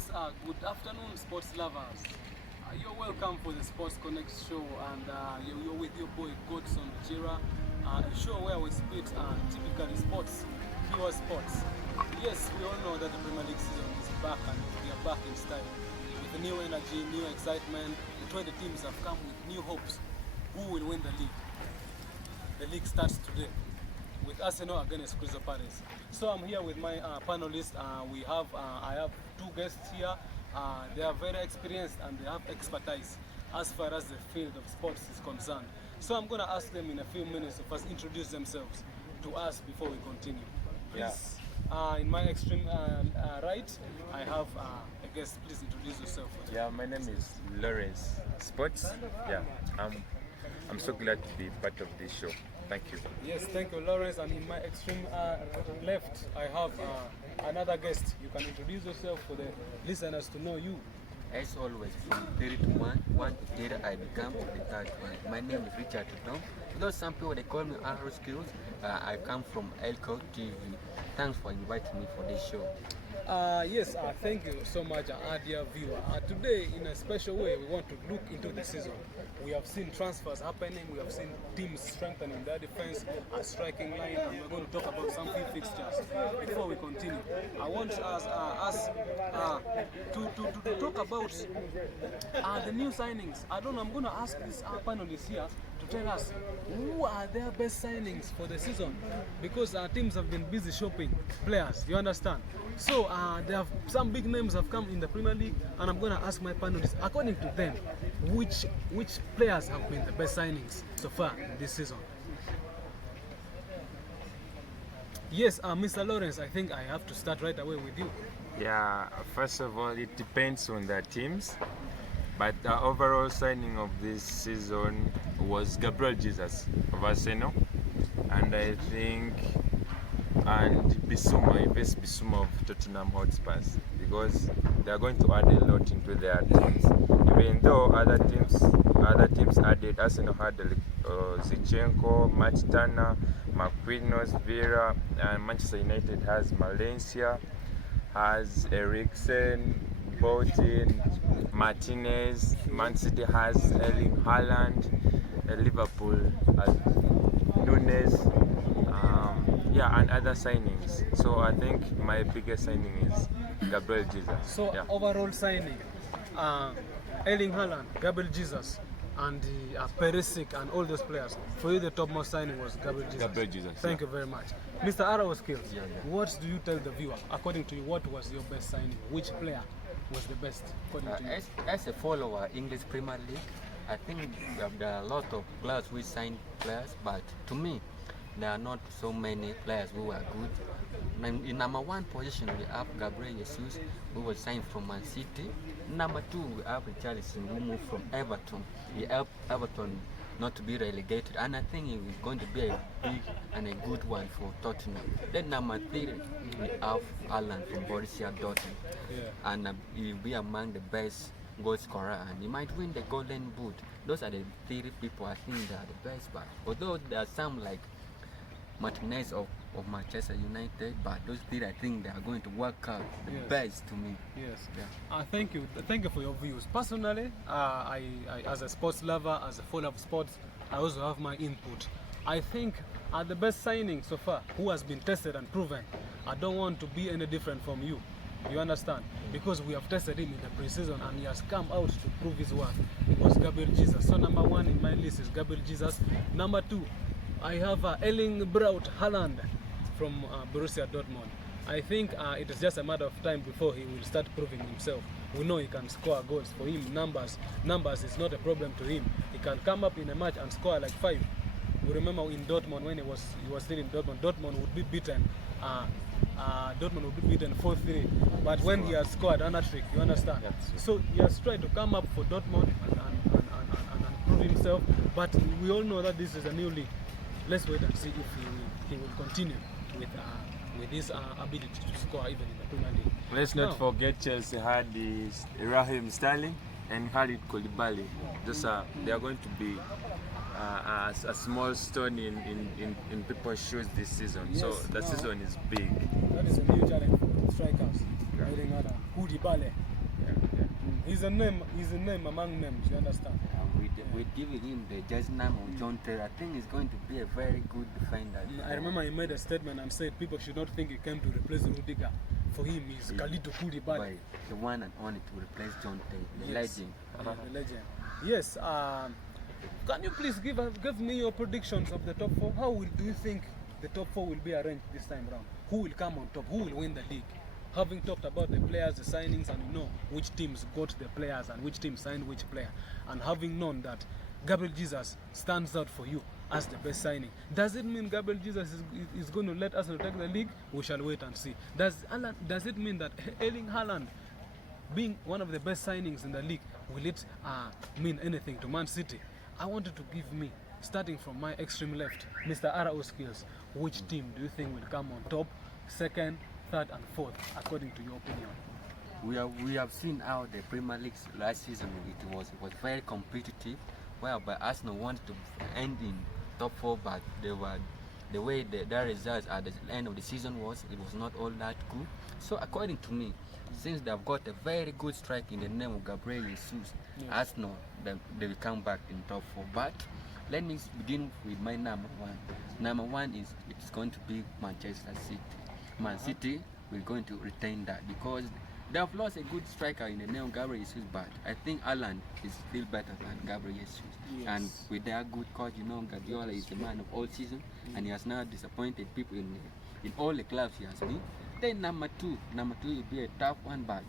Yes, good afternoon, sports lovers. You're welcome for the Sports Connect show, and you're with your boy Godson Jira, a show where we spit typically sports, pure sports. Yes, we all know that the Premier League season is back, and we are back in style. With new energy, new excitement, the 20 teams have come with new hopes. Who will win the league? The league starts today with Arsenal against Crystal Palace. So I'm here with my panelists. I have two guests here. They are very experienced and they have expertise as far as the field of sports is concerned. So I'm going to ask them in a few minutes to first introduce themselves to us before we continue. Please, in my extreme right, I have a guest. Please introduce yourself. Yeah, my name is Lawrence Sports. Yeah, I'm so glad to be part of this show. Thank you. Yes, thank you, Lawrence. And in my extreme left, I have another guest. You can introduce yourself for the listeners to know you. As always, from 3 to 1 to 3 I become to the third one. My name is Richard Tom. Though some people they call me Arrow Skills, I come from Elko TV. Thanks for inviting me for this show. Yes, thank you so much, dear viewer. Today, in a special way, we want to look into the season. We have seen transfers happening, we have seen teams strengthening their defense, a striking line, and we're going to talk about some few fixtures. Before we continue, I want us to talk about the new signings. I don't know, I'm going to ask these panelists here to tell us who are their best signings for the season, because our teams have been busy shopping players, you understand? So there have some big names have come in the Premier League, and I'm going to ask my panelists, according to them, which players have been the best signings so far in this season. Yes, Mr. Lawrence, I think I have to start right away with you. Yeah, first of all, it depends on the teams, but the overall signing of this season was Gabriel Jesus of Arsenal, and I think and Bissouma, Yves Bissouma of Tottenham Hotspurs, because they are going to add a lot into their teams. Even though other teams added, Arsenal had Zichenko, Matt Turner, Marquinhos, Vera, and Manchester United has Valencia, has Eriksen, Botin, Martinez. Man City has Erling Haaland, Liverpool has Nunes. And other signings. So I think my biggest signing is Gabriel Jesus. So overall signing, Erling Haaland, Gabriel Jesus, and Perisic and all those players. For you, the topmost signing was Gabriel Jesus. Gabriel Jesus. Thank you very much. Mr. Arawa Skills, what do you tell the viewer? According to you, what was your best signing? Which player was the best according to you? As a follower English Premier League, I think there are a lot of players who signed players, but to me, there are not so many players who are good. In number one position, we have Gabriel Jesus, who was signed from Man City. Number two, we have Richarlison, who moved from Everton. He helped Everton not to be relegated, and I think he is going to be a big and a good one for Tottenham. Then number three, we have Haaland from Borussia Dortmund, and he will be among the best goal scorer, and he might win the Golden Boot. Those are the three people I think they are the best. But although there are some like Martinez of Manchester United, but those three I think they are going to work out the best to me. Yes. Yeah. Thank you for your views. Personally, I as a sports lover, as a follower of sports, I also have my input. I think the best signing so far, who has been tested and proven. I don't want to be any different from you. You understand? Because we have tested him in the pre-season and he has come out to prove his worth. It was Gabriel Jesus. So number one in my list is Gabriel Jesus. Number two, I have Erling Braut Haaland from Borussia Dortmund. I think it is just a matter of time before he will start proving himself. We know he can score goals. For him, numbers is not a problem to him. He can come up in a match and score like 5. We remember in Dortmund, when he was still in Dortmund, Dortmund would be beaten 4-3. But when he has scored an hat-trick, you understand? So he has tried to come up for Dortmund and prove himself. But we all know that this is a new league. Let's wait and see if he will continue with his ability to score even in the Premier League. Let's not forget Chelsea had Raheem Sterling and Khalid Koulibaly. Just they are going to be a small stone in people's shoes this season. Yes, so the season is big. That is a new challenge for strikers. Koulibaly. He's a name among names. You understand? We're giving him the jersey name of John Terry. I think he's going to be a very good defender. I remember he made a statement and said people should not think he came to replace Rudiger. For him, he's Khalidou Koulibaly. The one and only to replace John Terry, the legend. The legend. Yes. Can you please give me your predictions of the top four? Do you think the top four will be arranged this time round? Who will come on top? Who will win the league? Having talked about the players, the signings, and you know which teams got the players and which team signed which player, and having known that Gabriel Jesus stands out for you as the best signing, does it mean Gabriel Jesus is going to let us take the league? We shall wait and see. Does it mean that Erling Haaland being one of the best signings in the league, will it mean anything to Man City? I wanted to give me, starting from my extreme left, Mr. Arao Skills, which team do you think will come on top, second, third and fourth, according to your opinion? We have seen how the Premier League last season it was very competitive, whereby Arsenal wanted to end in top four, but the way their results at the end of the season it was not all that good. So according to me, since they've got a very good striker in the name of Gabriel Jesus, Arsenal they will come back in top four. But let me begin with my number one. Number one is it's going to be Manchester City. Man City will going to retain that because they have lost a good striker in the name of Gabriel Jesus, but I think Haaland is still better than Gabriel Jesus. Yes. And with their good coach, you know, Guardiola is the man of all season, and he has now disappointed people in all the clubs he has been. Then number two will be a tough one, but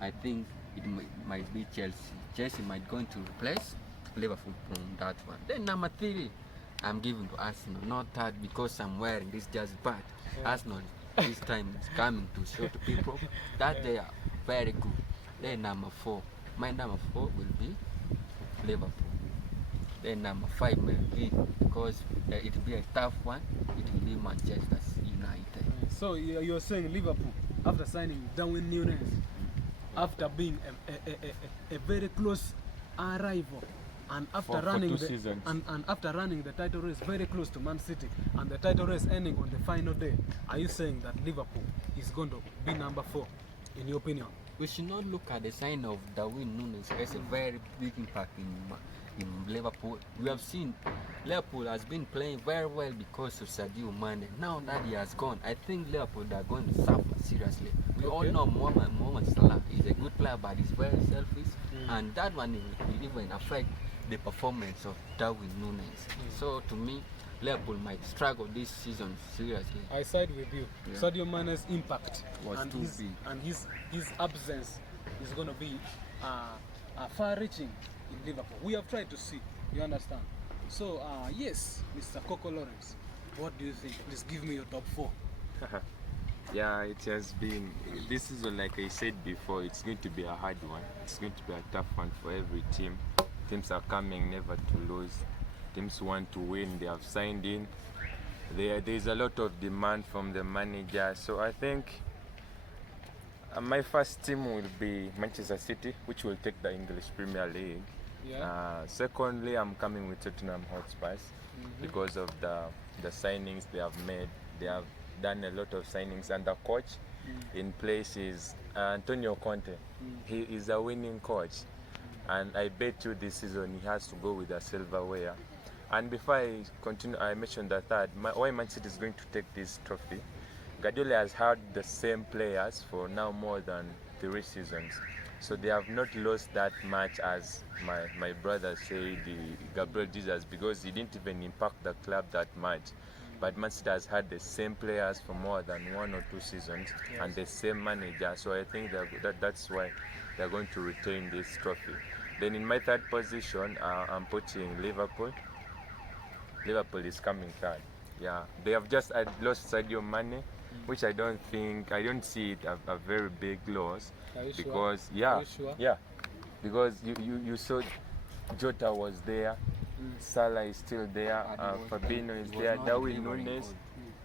I think it might be Chelsea. Chelsea might going to replace Liverpool from that one. Then number three, I'm giving to Arsenal, not third because I'm wearing this jersey, but Arsenal this time is coming to show to people that they are very good. Then number four, my number four will be Liverpool. Then number five may be, because it will be a tough one, it will be Manchester United. So you're saying Liverpool, after signing Darwin Núñez, after being a very close rival, and after running the title race very close to Man City, and the title race ending on the final day, are you saying that Liverpool is going to be number four, in your opinion? We should not look at the sign of Darwin Núñez as a very big impact in Liverpool. We have seen Liverpool has been playing very well because of Sadio Mane. Now that he has gone, I think Liverpool are going to suffer seriously. We all know Mohamed Salah is a good player, but he's very selfish, and that one will even affect the performance of Darwin Núñez. So to me, Liverpool might struggle this season seriously. I side with you. Sadio Mane's impact was and too big, and his absence is going to be far-reaching in Liverpool. We have tried to see, you understand. So yes, Mr. Coco Lawrence, what do you think? Please give me your top four. Yeah, it has been, this season, like I said before, it's going to be a hard one. It's going to be a tough one for every team. Teams are coming never to lose. Teams want to win. They have signed in. There's a lot of demand from the manager. So I think my first team will be Manchester City, which will take the English Premier League. Secondly, I'm coming with Tottenham Hotspurs because of the signings they have made. They have done a lot of signings, and the coach in place is Antonio Conte. He is a winning coach, and I bet you this season he has to go with the silverware. And before I continue, I mentioned the third, why Man City is going to take this trophy. Guardiola has had the same players for now more than 3 seasons, so they have not lost that much, as my brother said, Gabriel Jesus, because he didn't even impact the club that much. But Man City has had the same players for more than 1 or 2 seasons, and the same manager. So I think that's why they're going to retain this trophy. Then in my third position, I'm putting Liverpool. Liverpool is coming third. Yeah, they have just lost Sadio Mane, which I don't see it a very big loss. Are you because sure? Are you sure? Yeah, because you saw Jota was there. Salah is still there, Fabinho is there, Darwin Núñez.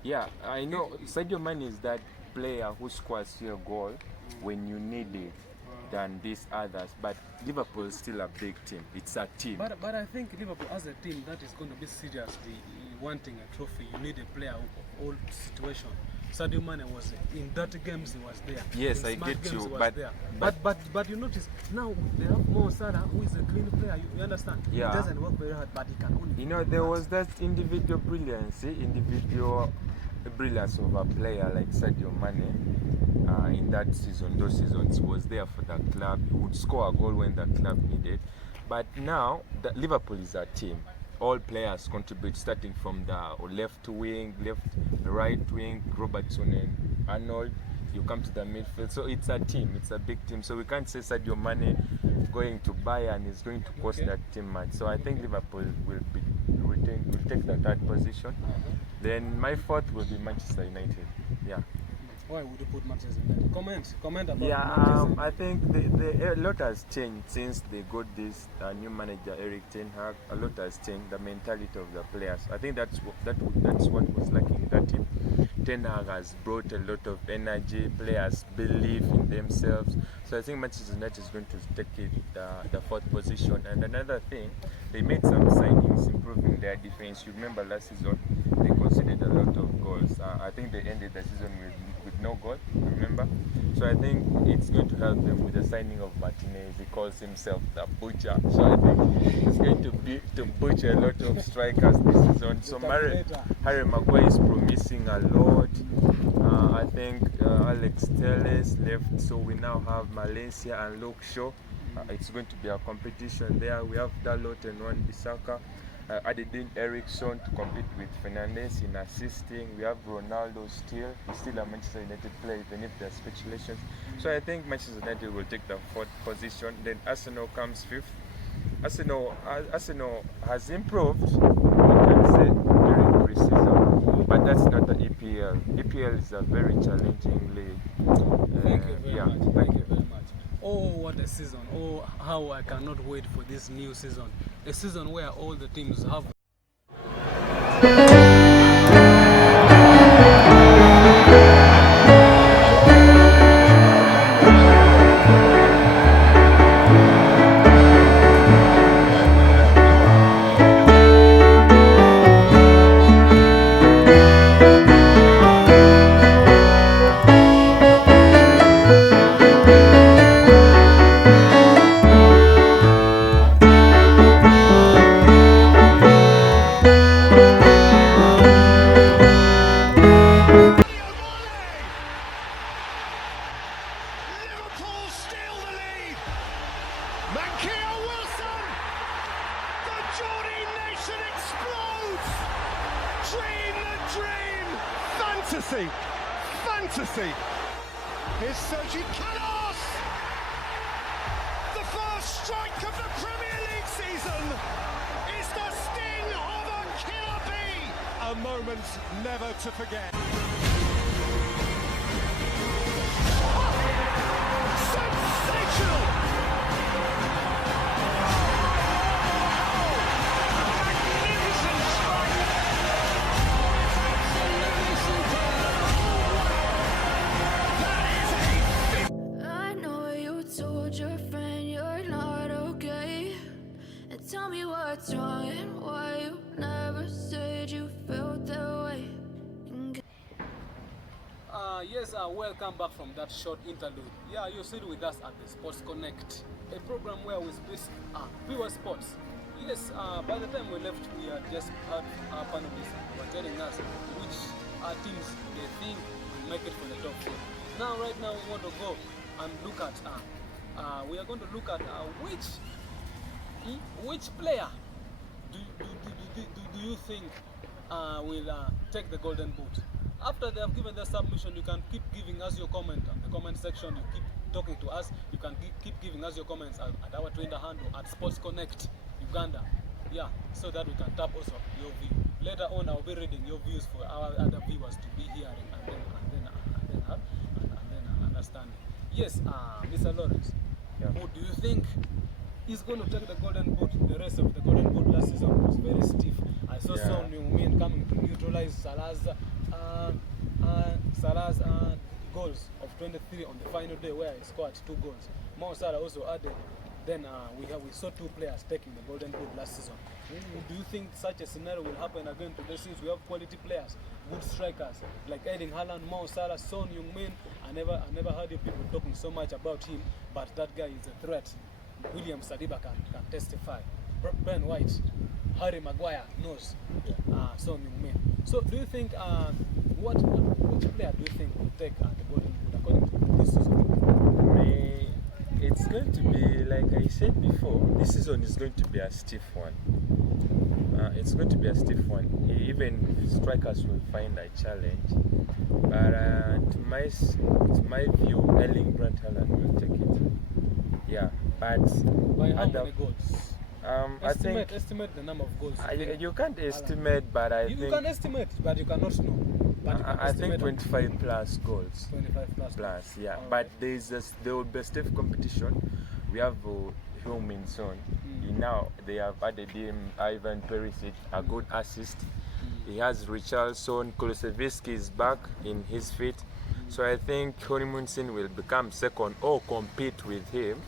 Yeah, I know Sadio Mane is that player who scores your goal when you need it than these others, but Liverpool is still a big team. It's a team. But I think Liverpool as a team that is going to be seriously wanting a trophy, you need a player of all situation. Sadio Mane was in dirty games. He was there. Yes, in I smart get games, you, he was but- there. but- But you notice now they have Mo Salah, who is a clean player. You understand? Yeah. He doesn't work very hard, but he can only. You know, there was that individual brilliance of a player like Sadio Mane in that season. Those seasons, he was there for the club. He would score a goal when the club needed. But now, Liverpool is a team. All players contribute, starting from the left wing, right wing, Robertson and Arnold. You come to the midfield, so it's a team. It's a big team. So we can't say Sadio Mane going to Bayern is going to cost Okay. that team much. So I think Liverpool will take the third position. Then my fourth will be Manchester United. Yeah. Why would you put Manchester United? Comment about Yeah, Manchester I think a lot has changed since they got this new manager, Eric Ten Hag. A lot has changed, the mentality of the players. I think that's what was lacking in that team. Ten Hag has brought a lot of energy. Players believe in themselves. So I think Manchester United is going to take it the fourth position. And another thing, they made some signings improving their defense. You remember last season they conceded a lot of goals. I think they ended the season with no goal, remember? So I think it's going to help them with the signing of Martinez. He calls himself the butcher. So I think it's going to butcher a lot of strikers this season. So Harry Maguire is promising a lot. I think Alex Telles left, so we now have Valencia and Luke Shaw. It's going to be a competition there. We have Dalot and Wan-Bissaka. Added in Ericsson to compete with Fernandes in assisting. We have Ronaldo still. He's still a Manchester United player, even if there are speculations. So I think Manchester United will take the fourth position. Then Arsenal comes fifth. Arsenal has improved, we can say, during pre-season, but that's not the EPL. EPL is a very challenging league. Thank you very yeah, much. Thank you very much. Oh, what a season. Oh, how I cannot wait for this new season. A season where all the teams have Liverpool steal the lead. Mankio Wilson. The Geordie nation explodes. Dream the dream. Fantasy. Fantasy. Here's Sergi Canos. The first strike of the Premier League season is the sting of a killer bee. A moment never to forget. Sensational! Magnificent strike! Absolutely superb! That is a I know you told your friend you're not okay. And tell me what's wrong and why you never said you felt that way. Yes, welcome back from that short interlude. Yeah, you're still with us at the Sports Connect, a program where we split pure sports. Yes, by the time we left, we had just had our panelists were telling us which teams they think will make it for the top four. Now, right now, we want to go and look at. We are going to look at which player do you think will take the golden boot? After they have given their submission, you can keep giving us your comment on the comment section. You keep talking to us. You can keep giving us your comments at our Twitter handle at Sports Connect Uganda. Yeah, so that we can tap also your view. Later on, I'll be reading your views for our other viewers to be hearing and then understanding. Yes, Mr. Lawrence, Yeah. who do you think is going to take the golden boot? The rest of the golden boot last season was very stiff. I saw Yeah. some new men coming to neutralize Salah's goals of 23 on the final day where he scored 2 goals. Mo Salah also added Then we saw two players taking the Golden Boot last season. Do you think such a scenario will happen again today, since we have quality players, good strikers like Erling Haaland, Mo Salah, Son Heung-min? I never heard you people talking so much about him, but that guy is a threat. William Saliba can testify. Ben White, Harry Maguire knows Son Heung-min. So do you think which player do you think will take the Golden Boot according to this season? It's going to be, like I said before, this season is going to be a stiff one. It's going to be a stiff one. Even strikers will find a challenge. But to my view, Erling Brand Haaland will take it. Yeah, but by how many goals? Estimate the number of goals. You can't estimate, but you can estimate, but you cannot know. I think 25 plus goals. 25 plus. Yeah. All But right. there will be a stiff competition. We have Heung-min Son. Now they have added him, Ivan Perisic, a good assist. He has Richarlison, Kulusevski is back in his feet. So I think Heung-min Son will become second or compete with him.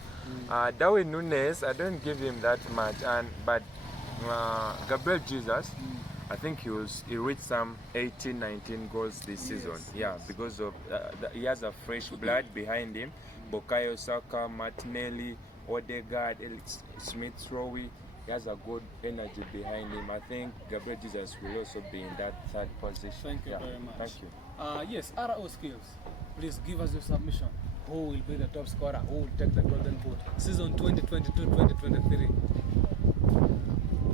Darwin Nunes, I don't give him that much, but Gabriel Jesus, I think he reached some 18, 19 goals this season. Yeah, because of he has a fresh blood behind him. Bukayo Saka, Martinelli, Odegaard, Smith-Rowe. He has a good energy behind him. I think Gabriel Jesus will also be in that third position. Thank you very much. Thank you. Yes, RO skills. Please give us your submission. Who will be the top scorer? Who will take the Golden Boot? Season 2022-2023.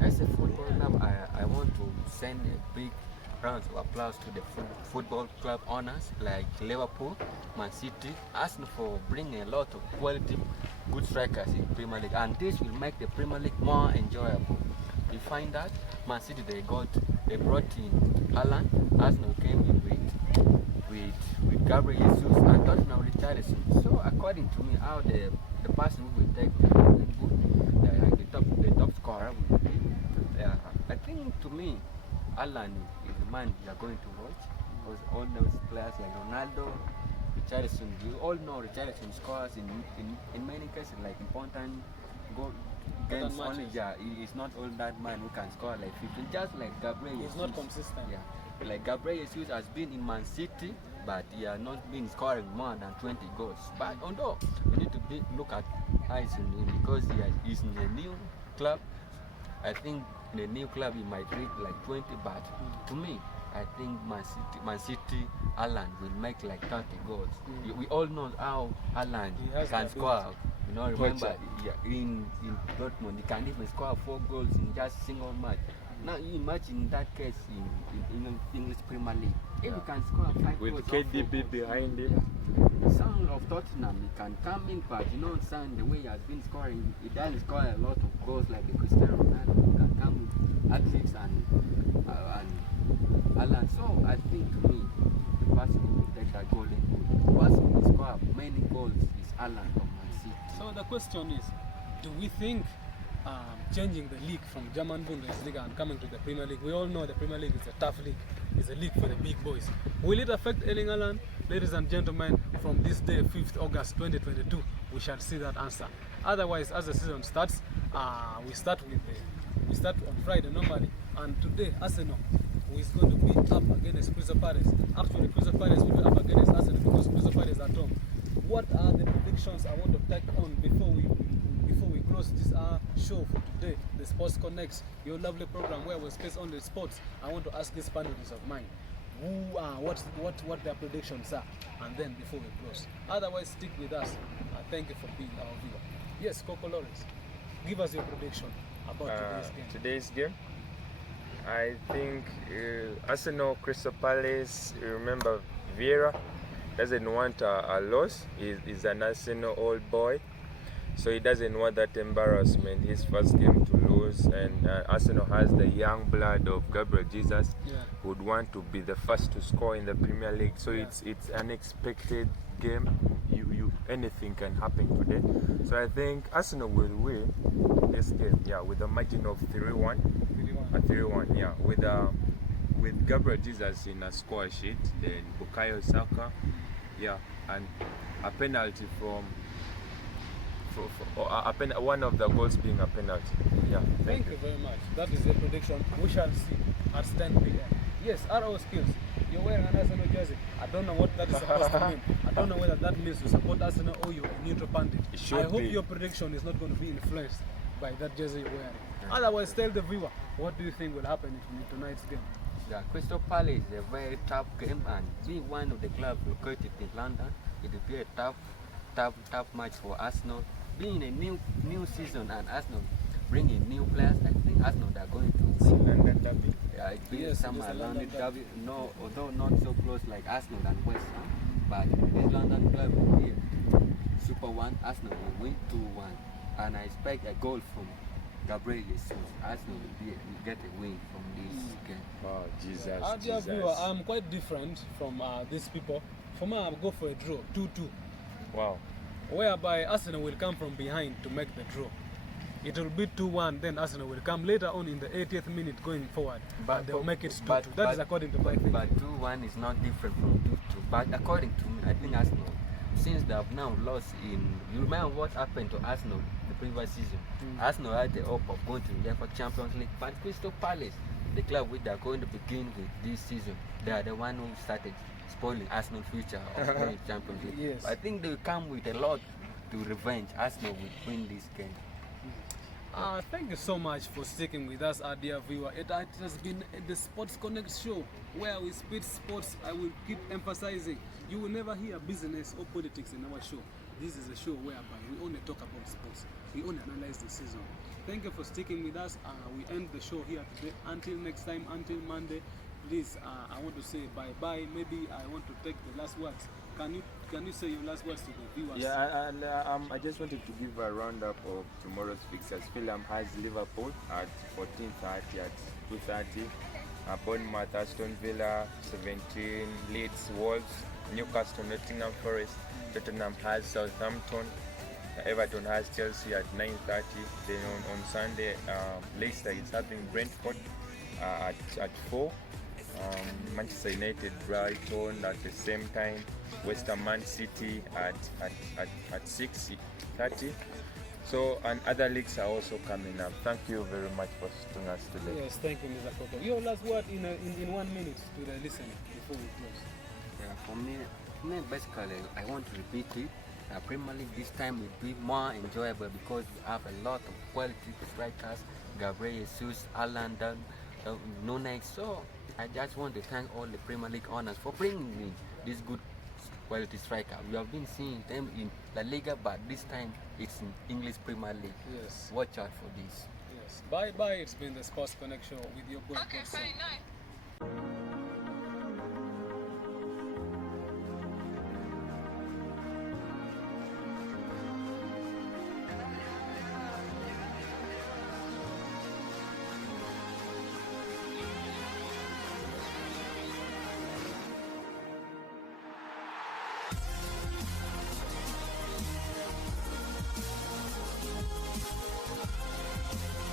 As a football club, I want to send a big round of applause to the football club owners like Liverpool, Man City, Arsenal for bringing a lot of quality, good strikers in Premier League, and this will make the Premier League more enjoyable. You find that Man City they brought in Haaland, Arsenal came in with Gabriel Jesus and Tottenham Richarlison. So according to me, how the person who will take the Golden Boot, the top scorer will be. I think to me, Haaland is the man you are going to watch, because all those players like Ronaldo, Richarlison, you all know Richarlison scores in many cases like important goal games only. Yeah, he is not all that man who can score like 15, just like Gabriel. He's not consistent. Yeah, like Gabriel Jesus has been in Man City, but he has not been scoring more than 20 goals. But although we need to look at eyes in him, because he's in a new club. I think in a new club he might reach like 20, but to me, I think Man City, Haaland will make like 30 goals. We all know how Haaland can score. You know, remember in Dortmund, he can even score 4 goals in just a single match. Now you imagine that case in English Premier League. If he can score 5 With goals KDB behind him. Some of Tottenham, he can come in, but you know, the way he has been scoring, he doesn't score a lot of goals like the Cristiano Ronaldo. He can come with hat-tricks and Haaland. So I think to me, the person who will take that Golden Boot, the person who will score many goals is Haaland from Man City. So the question is, do we think changing the league from German Bundesliga and coming to the Premier League? We all know the Premier League is a tough league. It's a league for the big boys. Will it affect Erling Haaland? Ladies and gentlemen, from this day, 5th August 2022, we shall see that answer. Otherwise, as the season starts, we start on Friday normally, and today Arsenal is going to be up against Crystal Palace. Actually, Crystal Palace will be up against Arsenal because Crystal Palace is at home. What are the predictions I want to take on before we close this show for today, the Sports Connect, your lovely program where we space on the sports? I want to ask these panelists of mine what their predictions are, and then before we close. Otherwise, stick with us. Thank you for being our viewer. Yes, Coco Lawrence, give us your prediction about Today's game. I think Arsenal, Crystal Palace. Remember, Vieira doesn't want a loss. He's an Arsenal old boy, so he doesn't want that embarrassment. His first game to lose, and Arsenal has the young blood of Gabriel Jesus, who would want to be the first to score in the Premier League. So it's an expected game. Anything can happen today. So I think Arsenal will win this game. Yeah, with a margin of 3-1. 3-1. Yeah, with Gabriel Jesus in a score sheet, then Bukayo Saka. Yeah, and a penalty one of the goals being a penalty. Yeah, Thank you very much. That is the prediction. We shall see at 10 p.m. Yes, RO skills. You're wearing an Arsenal jersey. I don't know what that is supposed to mean. I don't know whether that means you support Arsenal or you're a neutral pundit. It should I hope be. your prediction is not going to be influenced by that jersey you're wearing. Otherwise, tell the viewer, what do you think will happen in tonight's game? Yeah, Crystal Palace is a very tough game, and being one of the clubs located in London, it will be a tough match for Arsenal. Being a new season and Arsenal bringing new players, I think Arsenal are going to win. London derby. Yeah, it being Yes, some it is a London London derby. No, although not so close like Arsenal and West Ham, but this London club will be a super one. Arsenal will win 2-1, and I expect a goal from Gabriel Jesus. Arsenal will get a win from this game. Oh, Jesus. Dear Jesus. viewer, I'm quite different from these people. For me, I'll go for a draw, 2-2. Wow. Whereby Arsenal will come from behind to make the draw. It will be 2-1, then Arsenal will come later on in the 80th minute going forward, and they'll make it 2-2. That is according to my thinking. But 2-1 is not different from 2-2. But according to me, I think Arsenal, since they have now lost you remember what happened to Arsenal the previous season? Arsenal had the hope of going to the UEFA Champions League, but Crystal Palace, the club which they are going to begin with this season, they are the one who started spoiling Arsenal's future of going to Champions League. Yes. I think they will come with a lot to revenge. Arsenal will win this game. Thank you so much for sticking with us, our dear viewer. It has been the Sports Connect show where we speak sports. I will keep emphasizing, you will never hear business or politics in our show. This is a show whereby we only talk about sports. We only analyze the season. Thank you for sticking with us. We end the show here today. Until next time, until Monday, please, I want to say bye-bye. Maybe I want to take the last words. Can you say your last words to the viewers? Yeah, and I just wanted to give a roundup of tomorrow's fixtures. Fulham has Liverpool at 14:30 at 2:30. Bournemouth, Aston Villa, 17. Leeds, Wolves, Newcastle, Nottingham Forest. Tottenham has Southampton. Everton has Chelsea at 9:30. Then on Sunday, Leicester is having Brentford at 4. Manchester United, Brighton at the same time. West Ham, Man City at 6:30. So, and other leagues are also coming up. Thank you very much for sitting us today. Yes, thank you, Mr. Koko. Your last word in 1 minute to the listener before we close. Yeah, for me, basically, I want to repeat it. Premier League this time will be more enjoyable because we have a lot of quality strikers, Gabriel Jesus, Alan, Nunez. So I just want to thank all the Premier League owners for bringing me this good quality striker. We have been seeing them in La Liga, but this time it's in English Premier League. Yes. Watch out for this. Yes. Bye bye. It's been the Sports Connect show with your boy Godson.